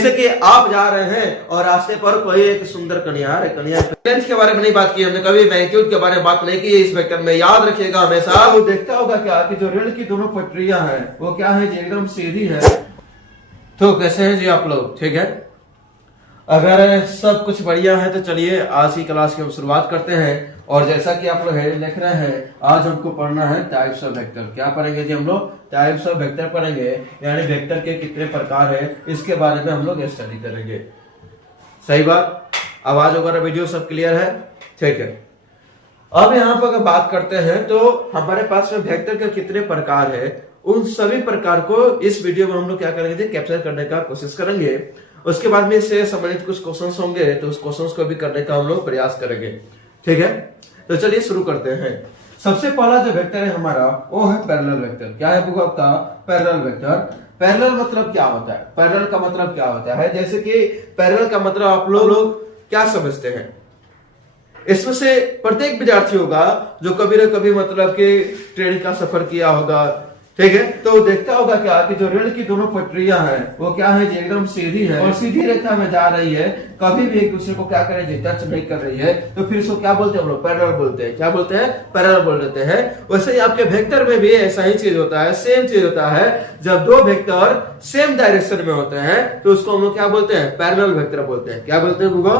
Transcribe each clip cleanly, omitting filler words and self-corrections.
जैसे कि आप जा रहे हैं और रास्ते पर कोई एक सुंदर कन्या लेंस के बारे में नहीं बात की हमने, कभी मैग्नीट्यूड के बारे में बात नहीं की इस वेक्टर में। याद रखिएगा हमेशा। वो देखता होगा क्या कि जो ऋण की दोनों पटरियां हैं वो क्या है जी, एकदम सीधी है। तो कैसे हैं जी आप लोग, ठीक है? अगर सब कुछ बढ़िया है तो चलिए आज की क्लास की हम शुरुआत करते हैं। और जैसा कि आप लोग लिख रहे हैं, आज हमको पढ़ना है टाइप्स ऑफ वेक्टर। क्या पढ़ेंगे जी हम लोग? टाइप्स ऑफ वेक्टर पढ़ेंगे, यानी वेक्टर के कितने प्रकार है इसके बारे में हम लोग स्टडी करेंगे। सही बात? आवाज वगैरह वीडियो सब क्लियर है? ठीक है। अब यहाँ पर अगर बात करते हैं तो हमारे पास में वेक्टर के कितने प्रकार है, उन सभी प्रकार को इस वीडियो में हम लोग क्या करेंगे, कैप्चर करने का कोशिश करेंगे। उसके बाद में इससे संबंधित कुछ क्वेश्चंस होंगे तो उस क्वेश्चंस को भी करने का हम लोग प्रयास करेंगे। ठीक है, तो चलिए शुरू करते हैं। सबसे पहला जो वेक्टर है हमारा वो है पैरेलल वेक्टर। क्या है बुक आपका? Parallel vector. पैरेलल मतलब क्या होता है? पैरेलल का मतलब क्या होता है? जैसे कि पैरेलल का मतलब आप लोग क्या समझते हैं? इसमें से प्रत्येक विद्यार्थी होगा जो कभी न कभी मतलब कि ट्रेन का सफर किया होगा, ठीक है? तो देखता होगा क्या कि जो रेल की दोनों पटरियां हैं वो क्या है जी, एकदम सीधी है और सीधी रेखा में जा रही है, कभी भी एक दूसरे को क्या करे जी, टच नहीं कर रही है। तो फिर इसको क्या बोलते हैं हम लोग? पैरेलल बोलते हैं। क्या बोलते हैं? पैरेलल बोल देते हैं। वैसे ही आपके वेक्टर में भी ऐसा ही चीज होता है, सेम चीज होता है। जब दो वेक्टर सेम डायरेक्शन में होते हैं तो उसको हम लोग क्या बोलते हैं? पैरेलल वेक्टर बोलते हैं। क्या बोलते हैं गूगल?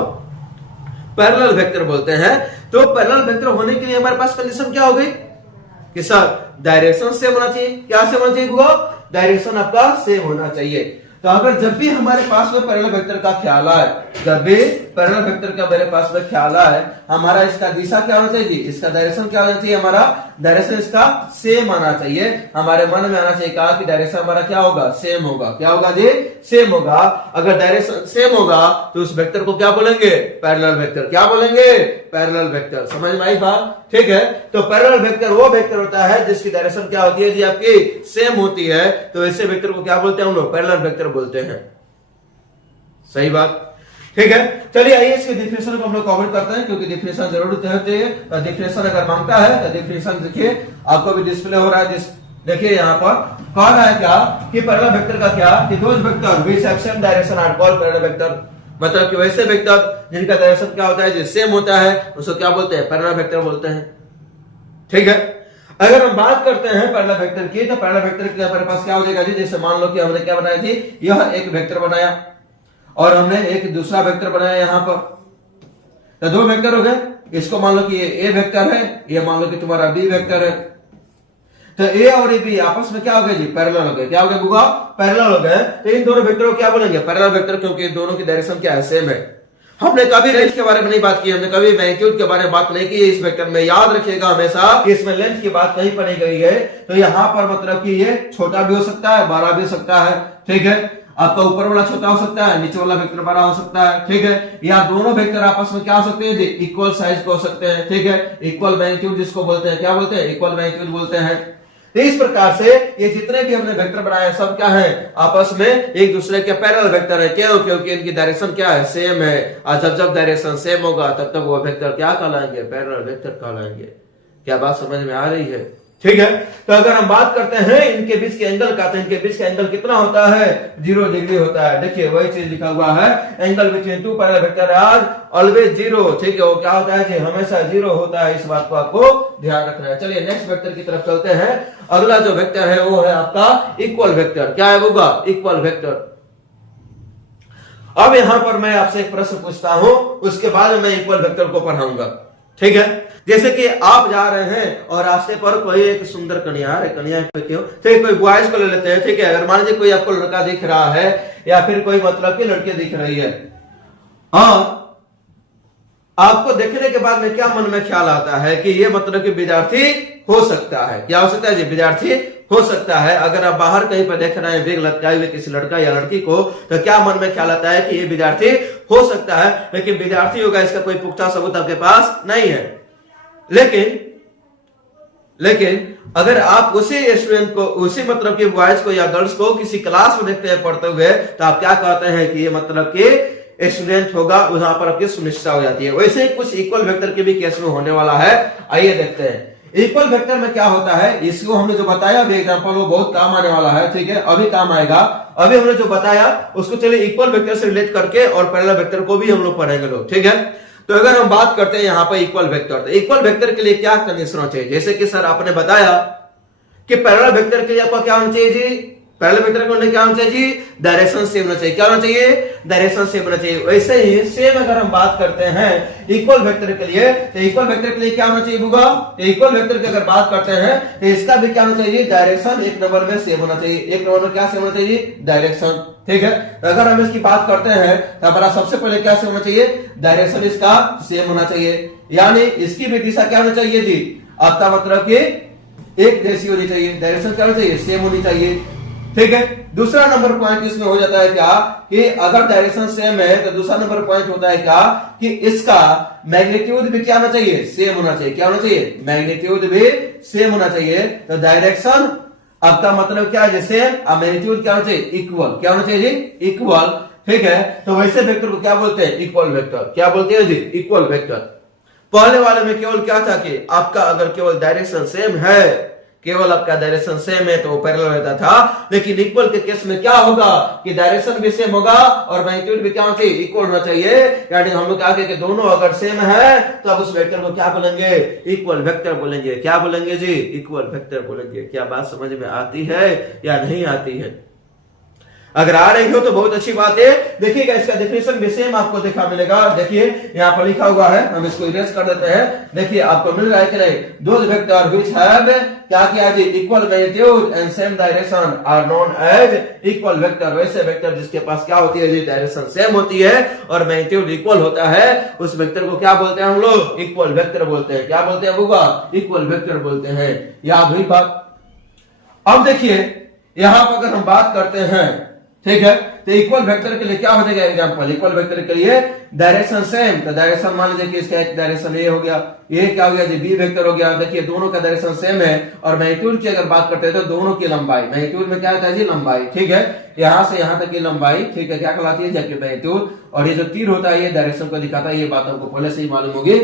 पैरेलल वेक्टर बोलते हैं। तो पैरेलल वेक्टर होने के लिए हमारे पास कंडीशन क्या हो गई कि सर डायरेक्शन सेम होना चाहिए। क्या सेम होना चाहिए गूगल? डायरेक्शन आपका सेम होना चाहिए। तो अगर जब भी हमारे पास में पैरेलल वेक्टर का ख्याल आए, जब भी पैरेलल वेक्टर का मेरे पास में ख्याल आए, हमारा इसका दिशा क्या होना चाहिए जी? इसका डायरेक्शन क्या होना चाहिए? हमारा डायरेक्शन इसका सेम आना चाहिए। हमारे मन में आना चाहिए कहा कि डायरेक्शन हमारा क्या होगा? सेम होगा। क्या होगा जी? सेम होगा। अगर डायरेक्शन सेम होगा तो उस वेक्टर को क्या बोलेंगे? Parallel vector. क्या बोलेंगे? Parallel vector. समझ में आई बात? ठीक है। तो पैरेलल वेक्टर वो वेक्टर होता है जिसकी डायरेक्शन क्या होती है जी? आपकी सेम होती है। तो ऐसे वेक्टर को क्या बोलते हैं हम लोग? पैरेलल वेक्टर बोलते हैं। सही बात? ठीक है। चलिए आइए इसके डिफिनेशन को हम लोग कवर करते हैं, क्योंकि डिफिनेशन जरूर होते हैं। डिफिनेशन अगर मांगता है तो डिफिनेशन देखिए आपको भी डिस्प्ले हो रहा है। देखिए यहाँ पर कह रहा है क्या कि पैरेलल वेक्टर का क्या कि those vector which have same direction are called parallel vector. मतलब कि वैसे वेक्टर जिनका डायरेक्शन क्या होता है जी? सेम होता है, उसको क्या बोलते हैं? पैरेलल वेक्टर बोलते हैं। ठीक है। अगर हम बात करते हैं पैरेलल वेक्टर की, तो पैरेलल वेक्टर के हमारे पास क्या हो जाएगा जी? जैसे मान लो कि हमने क्या बनाया जी, यह एक वेक्टर बनाया और हमने एक दूसरा वेक्टर बनाया यहाँ पर, तो दो वेक्टर हो गए। इसको मान लो कि ये ए वेक्टर है, ये मान लो कि तुम्हारा बी वेक्टर है। तो ए और बी आपस में क्या हो गए जी? पैरेलल हो गए। क्या हो गए गूगा? पैरेलल हो गए। तो इन दोनों वेक्टर को क्या बोलेंगे? पैरेलल वेक्टर, क्योंकि दोनों की डायरेक्शन क्या है? सेम है। हमने कभी लेंथ के बारे में नहीं बात की, हमने कभी मैग्नीट्यूड के बारे में बात नहीं की इस वेक्टर में। याद रखिएगा हमेशा कि इसमें लेंथ की बात नहीं पढ़ी गई है। तो यहाँ पर मतलब कि ये छोटा भी हो सकता है, बड़ा भी हो सकता है। ठीक है। आपका ऊपर वाला छोटा हो सकता है, नीचे वाला वेक्टर बड़ा हो सकता है। ठीक है। या दोनों वेक्टर आपस में क्या हो सकते हैं जी? इक्वल साइज के हो सकते हैं। ठीक है। इक्वल मैग्नीट्यूड जिसको बोलते हैं, क्या बोलते हैं? इक्वल मैग्नीट्यूड बोलते हैं। तो इस प्रकार से ये जितने भी हमने वेक्टर बनाए सब क्या है? आपस में एक दूसरे के पैरेलल वेक्टर है। क्यों? क्योंकि इनकी डायरेक्शन क्या है? सेम है। और जब जब डायरेक्शन सेम होगा तब तक वो वेक्टर क्या कहलाएंगे? पैरेलल वेक्टर कहलाएंगे। क्या बात समझ में आ रही है? ठीक है। तो अगर हम बात करते हैं इनके बीच के एंगल का, तो इनके बीच का एंगल कितना होता है? 0 डिग्री होता है। देखिए वही चीज लिखा हुआ है, angle between two parallel vector are always 0। ठीक है। वो क्या होता है जी? हमेशा 0 होता है। इस बात को आपको ध्यान रखना है। चलिए नेक्स्ट वेक्टर की तरफ चलते हैं। अगला जो वेक्टर है वो है आपका इक्वल वेक्टर। क्या है होगा? Equal vector. अब यहां पर मैं आपसे एक प्रश्न पूछता हूं, उसके बाद मैं इक्वल वेक्टर को पढ़ाऊंगा। ठीक है। जैसे कि आप जा रहे हैं और रास्ते पर कोई एक सुंदर कन्या क्यों, ठीक, कोई बॉयज को ले लेते हैं। ठीक है। अगर मान लीजिए कोई आपको लड़का दिख रहा है या फिर कोई मतलब की लड़की दिख रही है, हाँ, आपको देखने के बाद में क्या मन में ख्याल आता है कि ये मतलब कि विद्यार्थी हो सकता है। क्या हो सकता है जी? विद्यार्थी हो सकता है। अगर आप बाहर कहीं पर देख रहे हैं बैग लटकाए हुए किसी लड़का या लड़की को, तो क्या मन में ख्याल आता है कि ये विद्यार्थी हो सकता है। लेकिन विद्यार्थी होगा इसका कोई पुख्ता सबूत आपके पास नहीं है। लेकिन अगर आप उसी स्टूडेंट को, उसी मतलब कि बॉयज को या गर्ल्स को किसी क्लास में देखते हैं पढ़ते हुए, तो आप क्या कहते हैं कि ये मतलब कि स्टूडेंट होगा, वहां पर आपकी सुनिश्चित हो जाती है। वैसे ही कुछ इक्वल वेक्टर के भी केस में होने वाला है। आइए देखते हैं। इक्वल वेक्टर में क्या होता है, इसको हमने जो बताया अभी एग्जांपल वो बहुत काम आने वाला है, ठीक है, अभी काम आएगा। अभी हमने जो बताया उसको चलिए इक्वल वेक्टर से रिलेट करके और पैरेलल वेक्टर को भी हम लोग पढ़ेंगे लोग, ठीक है। तो अगर हम बात करते हैं यहाँ पर इक्वल वेक्टर, तो इक्वल वेक्टर के लिए क्या कंडीशन होना चाहिए, जैसे कि सर आपने बताया कि पैरेलल वेक्टर के लिए आपका क्या होना चाहिए जी, पैरेलल वेक्टर को क्या होना चाहिए जी, डायरेक्शन सेम होना चाहिए। क्या होना चाहिए, डायरेक्शन सेम होना चाहिए। वैसे ही सेम अगर हम बात करते हैं इक्वल वेक्टर के लिए, तो इक्वल वेक्टर के लिए क्या होना चाहिए होगा, इक्वल वेक्टर की अगर बात करते हैं तो इसका भी क्या होना चाहिए, डायरेक्शन एक नंबर में सेम होना चाहिए। एक नंबर में क्या सेम होना चाहिए, डायरेक्शन, ठीक है। तो अगर हम इसकी बात करते हैं तो हमारा सबसे पहले क्या सेम होना चाहिए, डायरेक्शन इसका सेम होना चाहिए, यानी इसकी भी दिशा क्या होनी चाहिए जी, आपका मतलब कि एक जैसी होनी चाहिए, डायरेक्शन क्या होनी चाहिए, सेम होनी चाहिए, ठीक है। दूसरा नंबर पॉइंट इसमें हो जाता है क्या कि अगर डायरेक्शन सेम है तो दूसरा नंबर पॉइंट होता है क्या कि इसका मैग्नीट्यूड भी क्या होना चाहिए, सेम होना चाहिए। क्या होना चाहिए, मैग्नीट्यूड भी सेम होना चाहिए। तो डायरेक्शन आपका मतलब क्या है, सेम, और मैग्नीट्यूड क्या होना चाहिए, इक्वल। क्या होना चाहिए जी, इक्वल, ठीक है। तो वैसे वेक्टर को क्या बोलते हैं, इक्वल वेक्टर। क्या बोलते हैं जी, इक्वल वेक्टर। पहले वाले में केवल क्या था कि आपका अगर केवल डायरेक्शन सेम है, केवल आपका डायरेक्शन सेम है तो वो पैरेलल रहता था, लेकिन इक्वल के केस में क्या होगा कि डायरेक्शन भी सेम होगा और मैग्नीट्यूड भी क्या होना चाहिए, इक्वल होना चाहिए। यानी हम लोग आगे के दोनों अगर सेम है तो अब उस वेक्टर को क्या बोलेंगे, इक्वल वेक्टर बोलेंगे। क्या बोलेंगे जी, इक्वल वेक्टर बोलेंगे। क्या बात समझ में आती है या नहीं आती है? अगर आ रही हो तो बहुत अच्छी बात है। देखिएगा इसका डेफिनेशन भी सेम आपको देखा मिलेगा। देखिए यहाँ पर लिखा हुआ है, हम इसको इरेज कर देते हैं। देखिए आपको मिल रहा है कि नहीं, दोज वेक्टर व्हिच हैव क्या किया जी, equal magnitude and same direction are known as equal vector. वैसे वेक्टर जिसके पास क्या होती है जी, डायरेक्शन सेम होती है और मैग्नीट्यूड इक्वल होता है, उस वेक्टर को क्या बोलते हैं हम लोग, इक्वल वेक्टर बोलते हैं। क्या बोलते हैं होगा, इक्वल वेक्टर बोलते हैं। याद हुई बात। अब देखिए यहां पर अगर हम बात करते हैं, ठीक है, तो इक्वल वेक्टर के लिए क्या हो जाएगा एग्जांपल, इक्वल वेक्टर के लिए डायरेक्शन सेम, तो डायरेक्शन मान लीजिए कि इसका एक डायरेक्शन ए हो गया, ये क्या हो गया जी, बी वेक्टर हो गया। देखिए दोनों का डायरेक्शन सेम है और मैग्नीट्यूड की अगर बात करते हैं तो दोनों की लंबाई, मैग्नीट्यूड में क्या होता है जी, लंबाई, ठीक है, यहां से यहां तक की लंबाई, ठीक है, क्या कहलाती है, जबकि मैग्नीट्यूड। और ये जो तीर होता है ये डायरेक्शन को दिखाता है, ये बात हमको पहले से ही मालूम होगी,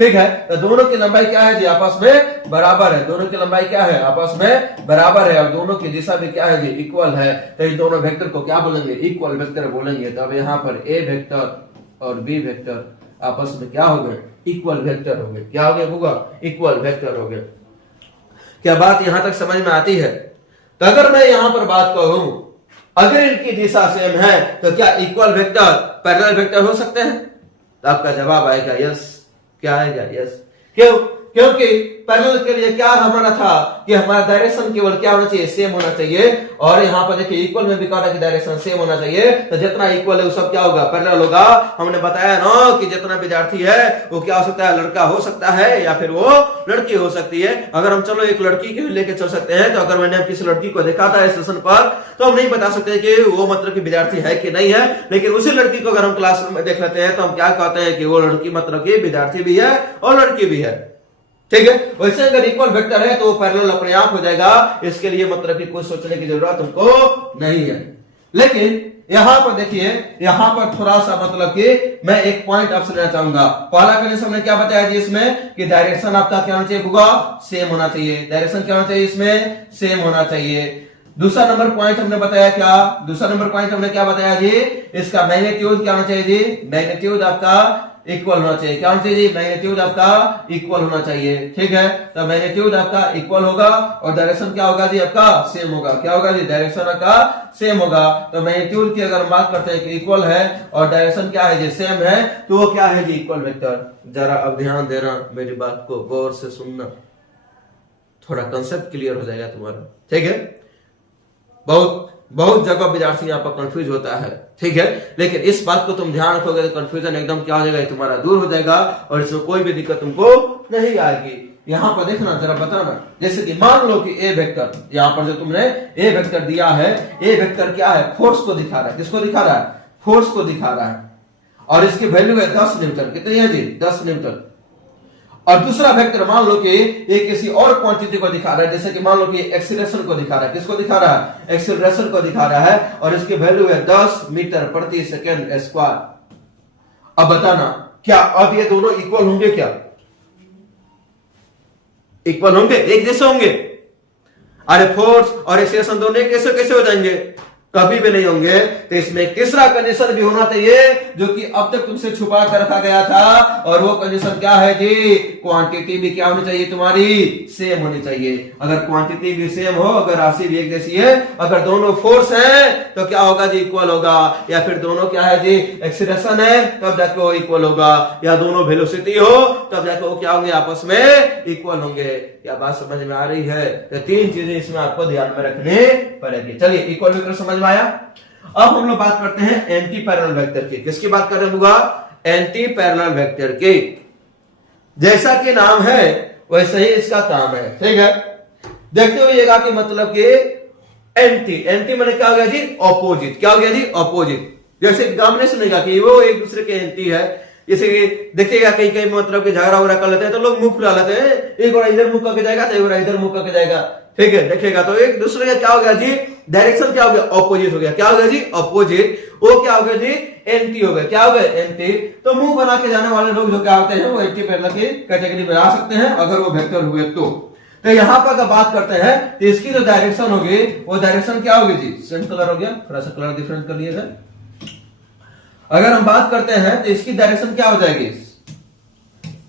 ठीक है। तो दोनों की लंबाई क्या है जी, आपस में बराबर है। दोनों की लंबाई क्या है, आपस में बराबर है और दोनों की दिशा भी क्या है जी, इक्वल है। तो इन दोनों वेक्टर को क्या बोलेंगे, इक्वल वेक्टर बोलेंगे। तो अब यहाँ पर ए वेक्टर और बी वेक्टर आपस में क्या हो गए, इक्वल वेक्टर हो गए। क्या हो गए होगा, इक्वल वेक्टर हो गए। क्या बात यहां तक समझ में आती है? तो अगर मैं यहां पर बात करूं, अगर इनकी दिशा सेम है तो क्या इक्वल वेक्टर पैरेलल वेक्टर हो सकते हैं? तो आपका जवाब आएगा यस। क्या आएगा, यस। क्यों? क्योंकि पैरेलल के लिए क्या हमारा था कि हमारा डायरेक्शन केवल क्या होना चाहिए, सेम होना चाहिए। और यहाँ पर देखिए इक्वल में भी कहा था कि डायरेक्शन सेम होना चाहिए। तो जितना इक्वल है वो सब क्या होगा, पैरेलल होगा। हमने बताया ना कि जितना विद्यार्थी है वो क्या हो सकता है, लड़का हो सकता है या फिर वो लड़की हो सकती है। अगर हम चलो एक लड़की के लेके चल सकते हैं, तो अगर मैंने किसी लड़की को देखा था स्टेशन पर तो हम नहीं बता सकते कि वो मतलब कि विद्यार्थी है कि नहीं है, लेकिन उसी लड़की को अगर हम क्लासरूम में देख लेते हैं तो हम क्या कहते हैं कि वो लड़की मतलब कि विद्यार्थी भी है और लड़की भी है, ठीक है। वैसे अगर इक्वल वेक्टर है तो वो पैरेलल अपने आप हो जाएगा। इसके लिए मतलब कि कुछ सोचने की जरूरत तुमको नहीं है। लेकिन यहां पर देखिए, यहां पर थोड़ा सा मतलब कि मैं एक पॉइंट आपसे लेना चाहूंगा। पहला कंडीशन हमने क्या बताया जी इसमें कि डायरेक्शन आपका क्या होना चाहिए होगा, सेम होना चाहिए। डायरेक्शन क्या होना चाहिए इसमें, सेम होना चाहिए। दूसरा नंबर पॉइंट हमने बताया क्या, दूसरा नंबर पॉइंट हमने क्या बताया जी, इसका मैग्नीट्यूड क्या होना चाहिए जी, मैग्नीट्यूड आपका इक्वल होना चाहिए। क्या होना चाहिए जी, मैग्नीट्यूड आपका इक्वल होना चाहिए, ठीक है। तो मैग्नीट्यूड आपका इक्वल होगा और डायरेक्शन क्या होगा जी, आपका सेम होगा। क्या होगा जी, डायरेक्शन आपका सेम होगा। तो मैग्नीट्यूड की अगर हम बात करते हैं कि इक्वल है और डायरेक्शन क्या है जी, सेम है, तो वो क्या है जी, इक्वल वेक्टर। जरा अब ध्यान देना, मेरी बात को गौर से सुनना, थोड़ा कंसेप्ट क्लियर हो जाएगा तुम्हारा, ठीक है। बहुत जगह विद्यार्थी यहाँ पर कंफ्यूज होता है, ठीक है। लेकिन इस बात को तुम ध्यान रखोगे तो कंफ्यूजन एकदम क्या हो जाएगा, तुम्हारा दूर हो जाएगा और इसमें कोई भी दिक्कत तुमको नहीं आएगी। यहाँ पर देखना, जरा बताना, जैसे कि मान लो कि ए वेक्टर, यहाँ पर जो तुमने ए वेक्टर दिया है, ए वेक्टर क्या है, फोर्स को दिखा रहा है। किसको दिखा रहा है, फोर्स को दिखा रहा है। और इसकी वैल्यू है 10 न्यूटन। कितनी है जी, 10 न्यूटन। और दूसरा वेक्टर मान लो कि ये किसी और क्वांटिटी को दिखा रहा है, जैसे कि मान लो कि एक्सीलरेशन को दिखा रहा है। किसको दिखा रहा है, एक्सीलरेशन को दिखा रहा है और इसकी वैल्यू है 10 मीटर प्रति सेकंड स्क्वायर। अब बताना क्या अब ये दोनों इक्वल होंगे क्या? इक्वल होंगे, एक जैसे होंगे? अरे फोर्स और एक्सेलरेशन दोनों एक जैसे कैसे हो जाएंगे? कभी भी नहीं होंगे। तो इसमें एक तीसरा कंडीशन भी होना चाहिए जो कि अब तक तुमसे छुपा कर रखा गया था, और वो कंडीशन क्या है जी? क्वांटिटी भी क्या होनी चाहिए तुम्हारी? सेम होनी चाहिए। अगर क्वांटिटी भी सेम हो, अगर राशि भी एक जैसी है, अगर दोनों फोर्स है तो क्या होगा जी? इक्वल होगा। या फिर दोनों क्या है जी? एक्सीलरेशन है, तब जाके वो इक्वल होगा। या दोनों वेलोसिटी हो, तब जाके वो क्या होंगे? आपस में इक्वल होंगे। क्या बात समझ में आ रही है? तो तीन चीजें इसमें आपको ध्यान में रखने पड़ेगी। चलिए, इक्वल वेक्टर समझ में आया। अब हम लोग बात करते हैं एंटी पैरेलल वेक्टर की। किसकी बात कर रहे होगा? एंटी पैरेलल वेक्टर की। जैसा कि नाम है वैसे ही इसका काम है, ठीक है? देखते हुएगा कि मतलब कि एंटी, एंटी मैंने क्या हो गया जी? ऑपोजिट। क्या हो गया जी? ऑपोजिट। जैसे गांव ने सुनेगा कि वो एक दूसरे के एंटी है। जैसे कि देखिएगा कहीं कहीं मतलब कि झगड़ा वगड़ा कर लेते हैं तो लोग मुंह फुला लेते हैं, एक बार इधर मुंह करके जाएगा तो एक बार इधर मुंह करके जाएगा, ठीक है? देखिएगा तो एक दूसरे का क्या हो गया जी? डायरेक्शन क्या हो गया? ऑपोजिट हो गया। क्या हो गया जी? ऑपोजिट। वो क्या हो गया जी? एंटी हो गया। क्या हो गया? एंटी। तो मुंह बना के जाने वाले लोग जो क्या होते हैं वो एंटी पैरेलल की कैटेगरी में आ सकते हैं अगर वो वेक्टर हुए तो यहां पर अगर बात करते हैं तो इसकी जो डायरेक्शन होगी वो डायरेक्शन क्या होगी जी? सेम कलर हो गया, थोड़ा सा कलर डिफरेंट कर लिएगा। अगर हम बात करते हैं तो इसकी डायरेक्शन क्या हो जाएगी?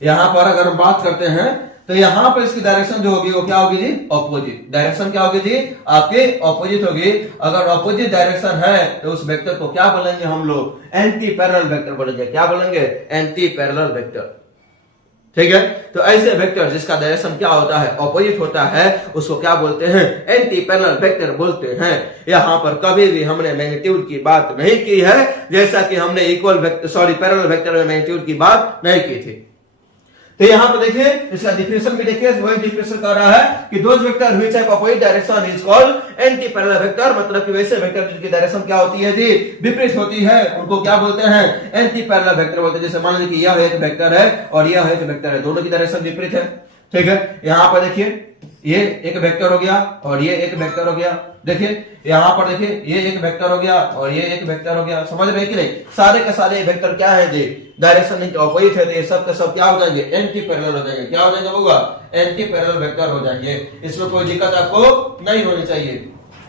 यहां पर अगर हम बात करते हैं तो यहां पर इसकी डायरेक्शन जो होगी वो क्या होगी जी? ऑपोजिट। डायरेक्शन क्या होगी जी? आपके ऑपोजिट होगी। अगर ऑपोजिट डायरेक्शन है तो उस वेक्टर को क्या बोलेंगे हम लोग? एंटी पैरेलल वेक्टर बोलेंगे। क्या बोलेंगे? एंटी पैरेलल वेक्टर, ठीक है? तो ऐसे वेक्टर जिसका डायरेक्शन क्या होता है? ऑपोजिट होता है, उसको क्या बोलते हैं? एंटी पैरेलल वेक्टर बोलते हैं। यहां पर कभी भी हमने मैग्नीट्यूड की बात नहीं की है, जैसा कि हमने इक्वल वेक्टर पैरेलल वेक्टर में मैग्नीट्यूड की बात नहीं की थी। तो यहां पर देखिए इसका डिफिनेशन भी देखिए, वही डिफिनेशन कर रहा है कि those vector which have opposite direction is called anti parallel vector. मतलब कि वैसे वेक्टर जिनकी डायरेक्शन क्या होती है जी? विपरीत होती है, उनको क्या बोलते हैं? एंटी पैरेलल वेक्टर बोलते हैं। जैसे मान लीजिए कि यह एक वेक्टर है और यह एक वेक्टर है, दोनों की डायरेक्शन विपरीत है, ठीक है? यहां पर देखिए ये एक वेक्टर हो गया और ये एक वेक्टर हो गया। देखिए यहां पर देखिए ये एक वेक्टर हो गया और ये एक वेक्टर हो गया। समझ रहे कि नहीं? सारे के सारे वेक्टर क्या है जी? डायरेक्शन इनके ऑपोजिट है, तो ये सब के सब क्या हो जाएंगे? एंटी पैरेलल हो जाएंगे। क्या हो जाएंगे होगा? एंटी पैरेलल वेक्टर हो जाएंगे। इसमें कोई दिक्कत आपको नहीं होनी चाहिए,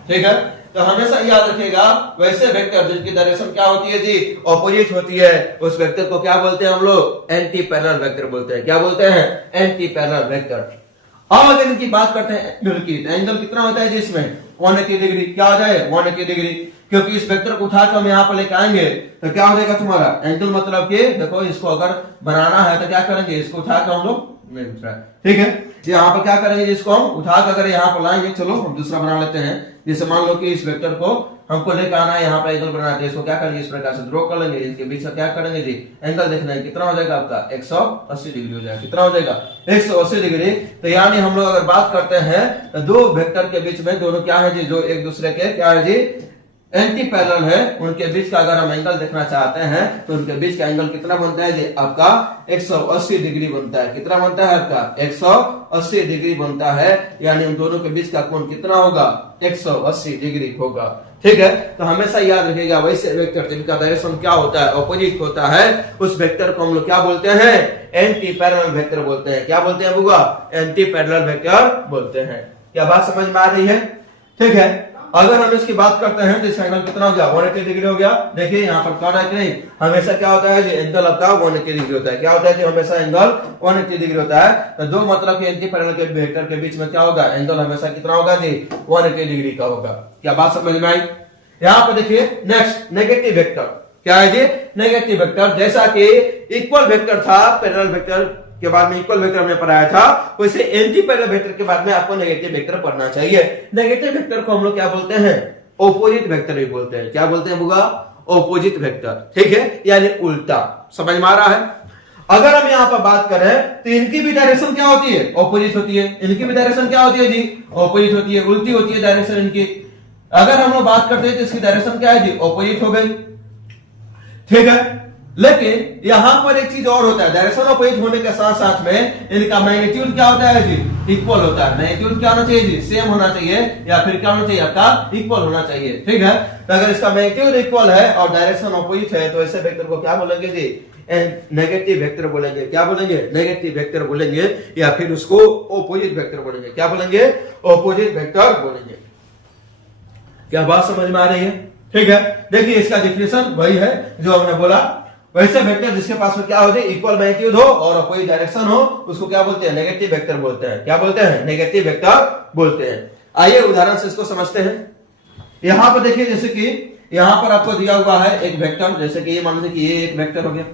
ठीक है? तो हमेशा याद रखिएगा वैसे वेक्टर जिनकी डायरेक्शन क्या होती है जी? ऑपोजिट होती है, उस वेक्टर को क्या बोलते हैं हम लोग? एंटी पैरेलल वेक्टर बोलते हैं। क्या बोलते हैं? Anti parallel vector. अब अगर इनकी बात करते हैं एंगल की, तो एंगल कितना होता है जी इसमें? 180 डिग्री। क्या हो जाए? 180 डिग्री। क्योंकि इस वेक्टर को उठाकर हम यहाँ पर लेके आएंगे तो क्या हो जाएगा तुम्हारा? एंगल मतलब कि देखो इसको अगर बनाना है तो क्या करेंगे? इसको उठाकर हम लोग नहीं उठ रहा है, ठीक है? यहाँ पर क्या करेंगे? जिसको हम उठाकर अगर यहाँ पर लाएंगे, चलो हम दूसरा बना लेते हैं। जैसे मान लो कि इस वेक्टर को हमको लेकर आना है, यहाँ पे एंगल बनाना है, इसको क्या करेंगे? इस प्रकार से ड्रॉ कर लेंगे। इसके बीच में क्या करेंगे जी? एंगल देखना है कितना हो जाएगा आपका? 180 डिग्री हो जाएगा। कितना हो जाएगा? 180 डिग्री। तो यानी हम लोग अगर बात करते हैं तो दो वेक्टर के बीच में दोनों क्या है जी? जो एक दूसरे के क्या है जी? एंटी पैरेलल है, उनके बीच का अगर हम एंगल देखना चाहते हैं तो उनके बीच का एंगल कितना बनता है जी? आपका 180 डिग्री बनता है। कितना बनता है आपका? 180 डिग्री बनता है। यानी उन दोनों के बीच का कोण कितना होगा? 180 डिग्री होगा, ठीक है? तो हमेशा याद रखिएगा वैसे वेक्टर जिनका डायरेक्शन क्या होता है? ऑपोजिट होता है, उस वेक्टर को हम लोग क्या बोलते हैं? एंटी पैरेलल वेक्टर बोलते हैं। क्या बोलते हैं बुआ? एंटी पैरेलल वेक्टर बोलते हैं। क्या बात समझ में आ रही है? ठीक है। अगर हम इसकी बात करते हैं तो इसका एंगल कितना हो गया? 180 डिग्री हो गया। देखिए यहाँ पर कौन है कि नहीं? हमेशा क्या होता है जी? एंगल आपका 180 डिग्री होता है। क्या होता है जी? हमेशा एंगल 180 डिग्री होता है। तो दो मतलब कि एंटी पैरेलल के वेक्टर के बीच में क्या होगा? एंगल हमेशा कितना होगा जी? 180 डिग्री का होगा। क्या बात समझ में आई? यहाँ पर देखिए नेक्स्ट नेगेटिव वेक्टर क्या है जी? Negative vector. जैसा कि इक्वल वेक्टर था पैरेलल वेक्टर के बाद में, इक्वल वेक्टर हमने पढ़ाया था, वैसे एंटी पैरेलल वेक्टर के बाद में आपको नेगेटिव वेक्टर पढ़ना चाहिए। नेगेटिव वेक्टर को हम लोग क्या बोलते हैं? ऑपोजिट वेक्टर भी बोलते हैं। क्या बोलते हैं बुआ? ऑपोजिट वेक्टर, ठीक है? यानी उल्टा। समझ में आ रहा है? अगर हम यहाँ पर बात करें तो इनकी भी डायरेक्शन क्या होती है? ऑपोजिट होती है। इनकी भी डायरेक्शन क्या होती है जी? ऑपोजिट होती है, उल्टी होती है डायरेक्शन इनकी। अगर हम लोग बात करते हैं तो इसकी डायरेक्शन क्या है जी? ऑपोजिट हो गई, ठीक है? लेकिन यहां पर एक चीज और होता है, डायरेक्शन ऑपोजिट होने के साथ साथ में इनका मैग्नीट्यूड क्या होता है जी? इक्वल होता है। मैग्नीट्यूड क्या होना चाहिए जी, सेम होना चाहिए, या फिर क्या होना चाहिए आपका, इक्वल होना चाहिए। ठीक है, तो अगर इसका मैग्नीट्यूड इक्वल है और डायरेक्शन ऑपोजिट है तो ऐसे वेक्टर को क्या बोलेंगे जी, नेगेटिव वेक्टर बोलेंगे। क्या बोलेंगे, नेगेटिव वेक्टर बोलेंगे, या फिर उसको ऑपोजिट वेक्टर बोलेंगे। क्या बोलेंगे, ऑपोजिट वेक्टर बोलेंगे। क्या बात समझ में आ रही है? ठीक है, देखिए इसका डेफिनेशन वही है जो हमने बोला। वैसे वेक्टर जिसके पास में क्या हो जाए, इक्वल मैग्नीट्यूड हो और अपोजिट डायरेक्शन हो, उसको क्या बोलते हैं, नेगेटिव वेक्टर बोलते हैं। क्या बोलते हैं, नेगेटिव वेक्टर बोलते हैं। आइए उदाहरण से इसको समझते हैं। यहां पर देखिए, जैसे कि यहां पर आपको दिया हुआ है एक वेक्टर, जैसे कि ये मान लीजिए कि ये एक वेक्टर हो गया।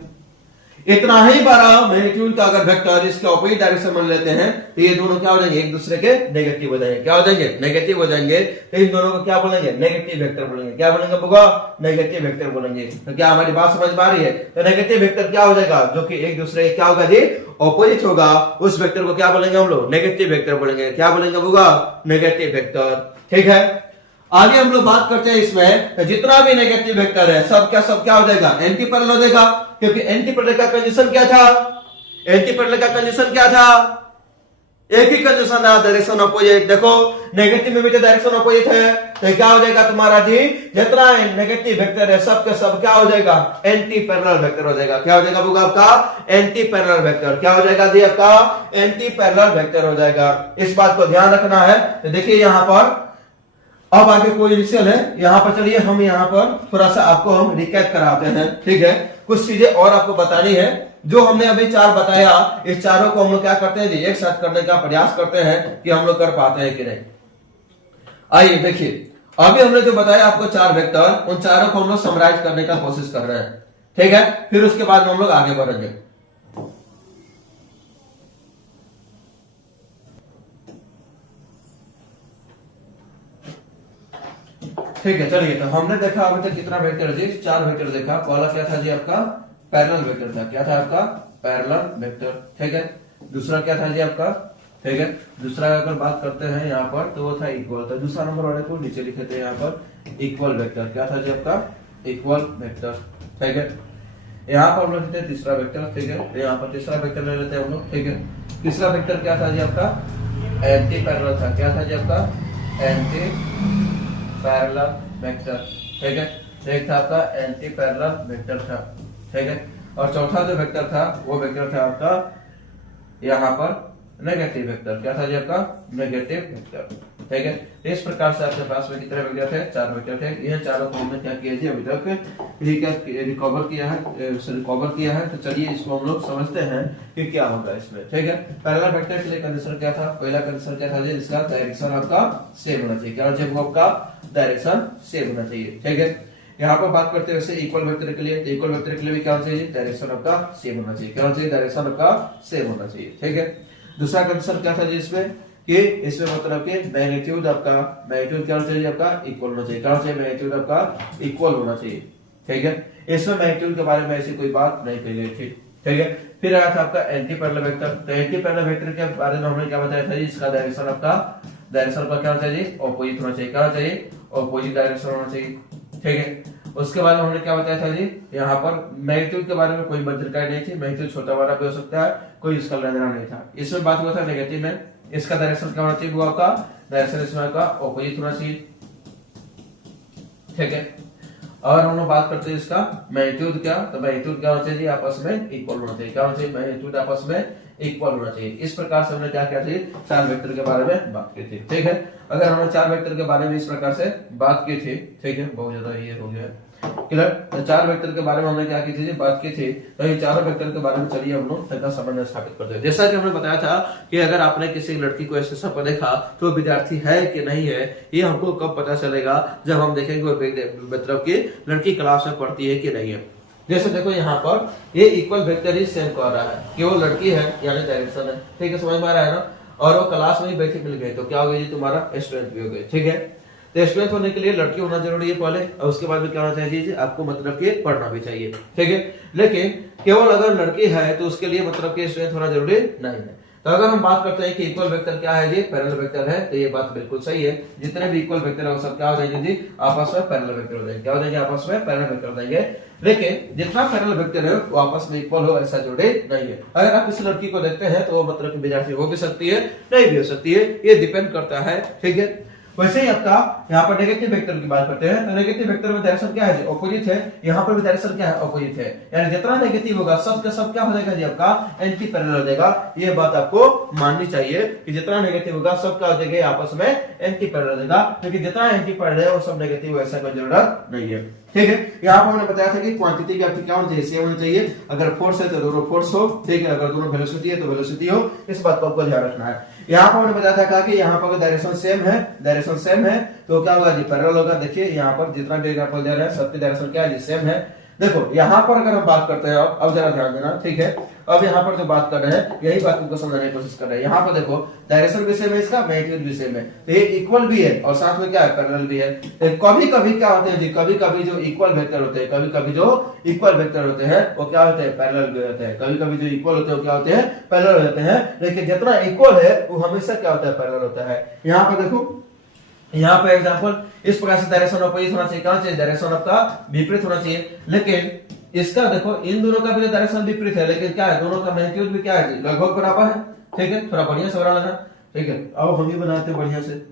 इतना ही बड़ा मैग्नीट्यूड का अगर वेक्टर इसके ऑपोजिट डायरेक्शन में लेते हैं तो ये दोनों क्या हो जाएंगे, एक दूसरे के नेगेटिव हो जाएंगे। क्या हो जाएंगे, नेगेटिव हो जाएंगे। तो इन दोनों को क्या बोलेंगे, नेगेटिव वेक्टर बोलेंगे। क्या बोलेंगे बुआ, नेगेटिव वेक्टर बोलेंगे। तो क्या हमारी बात समझ में आ रही है? तो नेगेटिव वेक्टर क्या हो जाएगा, जो कि एक दूसरे क्या होगा जी, ऑपोजिट होगा, उस वेक्टर को क्या बोलेंगे हम लोग, नेगेटिव वेक्टर बोलेंगे। क्या बोलेंगे बुआ, नेगेटिव वेक्टर। ठीक है, आगे हम लोग बात करते हैं इसमें, जितना भी नेगेटिव वेक्टर है सब क्या हो जाएगा, एंटी पैरेलल हो जाएगा। क्योंकि एंटी पैरेलल का कंडीशन क्या था, एंटी पैरेलल का कंडीशन क्या था, एक ही कंडीशन था, डायरेक्शन ऑपोजिट। देखो नेगेटिव में भी तो डायरेक्शन ऑपोजिट है, तो क्या हो जाएगा तुम्हारा जी, जितना नेगेटिव वेक्टर है सब के सब क्या हो जाएगा, एंटी पैरेलल वेक्टर हो जाएगा। क्या हो जाएगा बुआ आपका, एंटी पैरेलल वेक्टर। क्या हो जाएगा जी आपका, एंटी पैरेलल वेक्टर हो जाएगा। इस बात को ध्यान रखना है। तो देखिए यहां पर अब आगे कोई इनिशियल है, यहां पर चलिए हम यहां पर थोड़ा सा आपको हम रिकैप कराते हैं। ठीक है, कुछ चीजें और आपको बतानी है। जो हमने अभी चार बताया, इस चारों को हम लोग क्या करते हैं जी, एक साथ करने का प्रयास करते हैं कि हम लोग कर पाते हैं कि नहीं। आइए देखिए, अभी हमने जो बताया आपको चार वेक्टर, उन चारों को हम लोग समराइज करने का कोशिश कर रहे हैं। ठीक है, फिर उसके बाद हम लोग आगे बढ़ेंगे। ठीक है, चलिए, तो हमने देखा अभी तक कितना वेक्टर जी, चार वेक्टर देखा। पहला क्या था जी आपका, पैरेलल वेक्टर था। क्या था आपका, पैरेलल वेक्टर। ठीक है, दूसरा क्या था जी आपका, ठीक है, दूसरा अगर बात करते हैं यहाँ पर तो वो था इक्वल। तो दूसरा नंबर वाले को नीचे लिखे थे यहाँ पर इक्वल वेक्टर। क्या था जी आपका, इक्वल वेक्टर। ठीक है, यहाँ पर हम लोग लेते हैं तीसरा वेक्टर। ठीक है, तो यहाँ पर तीसरा वेक्टर ले लेते हैं हम लोग। ठीक है, तीसरा वेक्टर क्या था जी आपका, एंटी पैरेलल था। क्या था जी आपका, एंटी पैरेलल वेक्टर। ठीक है, एक था आपका एंटी पैरेलल वेक्टर था। ठीक है, और चौथा जो वेक्टर था वो वेक्टर था आपका यहाँ पर नेगेटिव वेक्टर। क्या था जी आपका, नेगेटिव वेक्टर। ठीक है, इस प्रकार से आपके पास में कितने वेक्टर थे, चार वेक्टर थे। यह चारों को हमने क्या किया जी, अभी तक रिकवर किया है। तो चलिए इसको हम लोग समझते हैं कि क्या होगा इसमें। ठीक है, पैरेलल वेक्टर के लिए कंडीशन क्या था, पहला कंडीशन क्या था जी, इसका डायरेक्शन आपका सेम होना चाहिए। क्या होना चाहिए, आपका डायरेक्शन सेम होना चाहिए। ठीक है, यहाँ पर बात करते हैं वैसे इक्वल वेक्टर के लिए, तो इक्वल वेक्टर के लिए भी क्या होना चाहिए, डायरेक्शन आपका सेम होना चाहिए। क्या होना चाहिए, डायरेक्शन आपका सेम होना चाहिए। ठीक है, दूसरा कंडीशन क्या था जी इसमें, कि इसमें मतलब कि मैग्नीट्यूड क्या होना चाहिए आपका, इक्वल होना चाहिए। क्या होना चाहिए, मैग्नीट्यूड आपका इक्वल होना चाहिए। ठीक है, इसमें मैग्नीट्यूड के बारे में ऐसी कोई बात नहीं कही गई थी। ठीक है, फिर आया था आपका एंटी पैरेलल वेक्टर। तो एंटी पैरेलल वेक्टर के बारे में हमने क्या बताया था जी, इसका डायरेक्शन का क्या होना चाहिए, ऑपोजिट होना चाहिए। क्या होना चाहिए, ऑपोजिट डायरेक्शन होना चाहिए। ठीक है, उसके बाद हमने क्या बताया था जी, यहाँ पर मैग्नीट्यूड के बारे में कोई जानकारी नहीं थी। मैग्नीट्यूड छोटा बड़ा भी हो सकता है, कोई इसका लेना नहीं था। इसमें बात हुआ था नेगेटिव में, इसका डायरेक्शन क्या होना चाहिए, वो आपका डायरेक्शन इसमें का ऑपोजिट होना चाहिए। ठीक है, और हम लोग बात करते हैं इसका मैग्नीट्यूड क्या, तो मैग्नीट्यूड क्या होना चाहिए, आपस में इक्वल होना चाहिए। क्या होना चाहिए, मैग्नीट्यूड आपस में इक्वल होना चाहिए। इस प्रकार से हमने क्या किया थी, चार वेक्टर के बारे में बात की थी। ठीक है, अगर हमने चार वेक्टर के बारे में इस प्रकार से बात की थी, ठीक है, बहुत ज्यादा ये हो गया क्लियर। तो चार वेक्टर के बारे में हमने क्या की थी, बात की थी। तो ये चारों वेक्टर के बारे में चलिए हम लोग थोड़ा समझना स्थापित करते हैं। जैसा कि हमने बताया था कि अगर आपने किसी लड़की को स्टेशन पर देखा तो विद्यार्थी है कि नहीं है, ये हमको कब पता चलेगा, जब हम देखेंगे मतलब कि लड़की क्लास में पढ़ती है कि नहीं है। जैसे देखो यहाँ पर ये इक्वल वेक्टर ही सेम कर रहा है कि वो लड़की है यानी डायरेक्शन है। ठीक है, समझ में आ रहा है ना, और वो क्लास में ही बैठे मिल गए तो क्या हो गई, तुम्हारा स्टूडेंट भी हो गए। ठीक है, तो स्टूडेंट होने के लिए लड़की होना जरूरी है पहले, और उसके बाद में क्या होना चाहिए, आपको मतलब कि पढ़ना भी चाहिए। ठीक है, लेकिन केवल अगर लड़की है तो उसके लिए मतलब कि स्टूडेंट होना जरूरी नहीं है। तो अगर हम बात करते हैं कि इक्वल वेक्टर क्या है जी, पैरेलल वेक्टर है, तो ये बात बिल्कुल सही है। जितने भी इक्वल वेक्टर है वो सब क्या हो जाएंगे जी, आपस में पैरेलल वेक्टर हो जाएंगे। क्या हो जाएंगे, आपस में पैरेलल वेक्टर हो जाएंगे। लेकिन जितना पैरेलल वेक्टर है वो आपस में इक्वल हो ऐसा जोड़े नहीं है। अगर आप किसी लड़की को देखते हैं तो वो मतलब कि विद्यार्थी हो भी सकती है, नहीं भी हो सकती है, ये डिपेंड करता है, ठीक है। वैसे ही आपका यहाँ पर नेगेटिव वेक्टर की बात करते हैं तो नेगेटिव वेक्टर में डायरेक्शन क्या है, ऑपोजिट है। यहाँ पर भी डायरेक्शन क्या है, ऑपोजिट है। यानी जितना नेगेटिव होगा सब का सब क्या हो जाएगा जी, आपका एंटी पैरेलल हो जाएगा। ये बात आपको माननी चाहिए कि जितना नेगेटिव होगा सब क्या हो जाएगा, आपस में एंटी पैरेलल हो जाएगा। क्योंकि जितना एंटी पैरेलल है वो सब नेगेटिव, ऐसा कोई जरूरत नहीं है, ठीक है। यहाँ पर हमने बताया था कि क्वांटिटी भी आपकी क्या होनी चाहिए, सेम होनी चाहिए। अगर फोर्स है तो दोनों फोर्स हो, ठीक है। अगर दोनों वेलोसिटी है तो वेलोसिटी हो, इस बात को आपको ध्यान रखना है। यहाँ पर हमने बताया था कि यहाँ पर डायरेक्शन सेम है, डायरेक्शन सेम है तो क्या होगा जी, पैरेलल होगा। देखिए यहाँ पर जितना भी एग्जांपल दे रहे हैं सबकी डायरेक्शन क्या है जी, सेम है। देखो यहाँ पर अगर हम बात करते हैं, अब जरा ध्यान देना, ठीक है। अब यहाँ पर जो बात कर रहे हैं यही बात तुमको समझाने की कोशिश कर रहे हैं। यहाँ पर देखो डायरेक्शन भी सेम है, इसका मैग्नीट्यूड भी सेम है, तो ये इक्वल भी है और साथ में क्या है, पैरेलल भी है। कभी कभी क्या होते हैं जी, कभी कभी जो इक्वल वेक्टर होते हैं, कभी कभी जो इक्वल वेक्टर होते हैं वो क्या होते हैं, पैरेलल भी होते हैं। कभी कभी जो इक्वल होते हैं वो क्या होते हैं, पैरेलल होते हैं। लेकिन जितना इक्वल है वो हमेशा क्या होता है, पैरेलल होता है। यहाँ पर देखो, यहाँ पे एग्जांपल इस प्रकार से डायरेक्शन अपोजिट होना चाहिए, कहां चाहिए, डायरेक्शन आपका विपरीत होना चाहिए। लेकिन इसका देखो इन दोनों का भी डायरेक्शन विपरीत है, लेकिन क्या है, दोनों का मैग्नीट्यूड भी क्या है, लगभग बराबर है, ठीक है। थोड़ा बढ़िया से बना लेना, ठीक है। अब हम ही बनाते हैं बढ़िया से।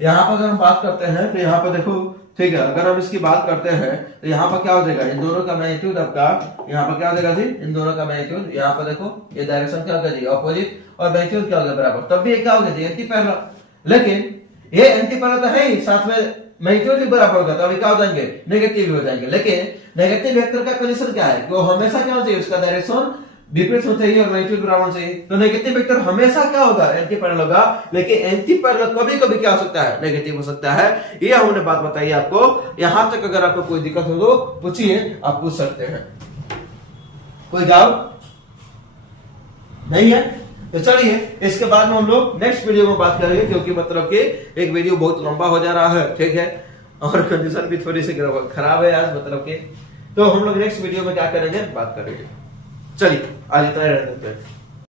यहाँ पर अगर हम बात करते हैं तो यहाँ पर देखो, ठीक है, अगर हम इसकी बात करते हैं तो यहाँ पर क्या हो जाएगा, इन दोनों का मैग्नीट्यूड आपका यहाँ पर क्या हो जाएगा जी, इन दोनों का मैग्नीट्यूड। यहाँ पर देखो ये डायरेक्शन क्या होगा जी, अपोजिट, और मैग्नीट्यूड क्या होगा, बराबर। तब भी क्या होगा जी, एंटी पैरेलल। लेकिन ये एंटी पैरेलल तो है ही, साथ में मैग्नीट्यूड भी बराबर होगा, तो अभी क्या हो जाएंगे, नेगेटिव भी हो जाएंगे। लेकिन नेगेटिव वेक्टर का कंडीशन क्या है, कि वो हमेशा क्या होना चाहिए, उसका डायरेक्शन विपरीत होना चाहिए और मैग्नीट्यूड बराबर होना चाहिए। तो नेगेटिव वेक्टर हमेशा क्या होगा, एंटी पैरेलल होगा। लेकिन एंटी पैरेलल कभी कभी क्या हो सकता है, नेगेटिव हो सकता है। ये हमने बात बताई आपको। यहां तक अगर आपको कोई दिक्कत हो तो पूछिए, आप पूछ सकते हैं। कोई डाउट नहीं है तो चलिए इसके बाद में हम लोग नेक्स्ट वीडियो में बात करेंगे, क्योंकि मतलब कि एक वीडियो बहुत लंबा हो जा रहा है, ठीक है। और कंडीशन भी थोड़ी सी खराब है आज, मतलब कि तो हम लोग नेक्स्ट वीडियो में क्या करेंगे, बात करेंगे। चलिए आज इतना रहने देते हैं।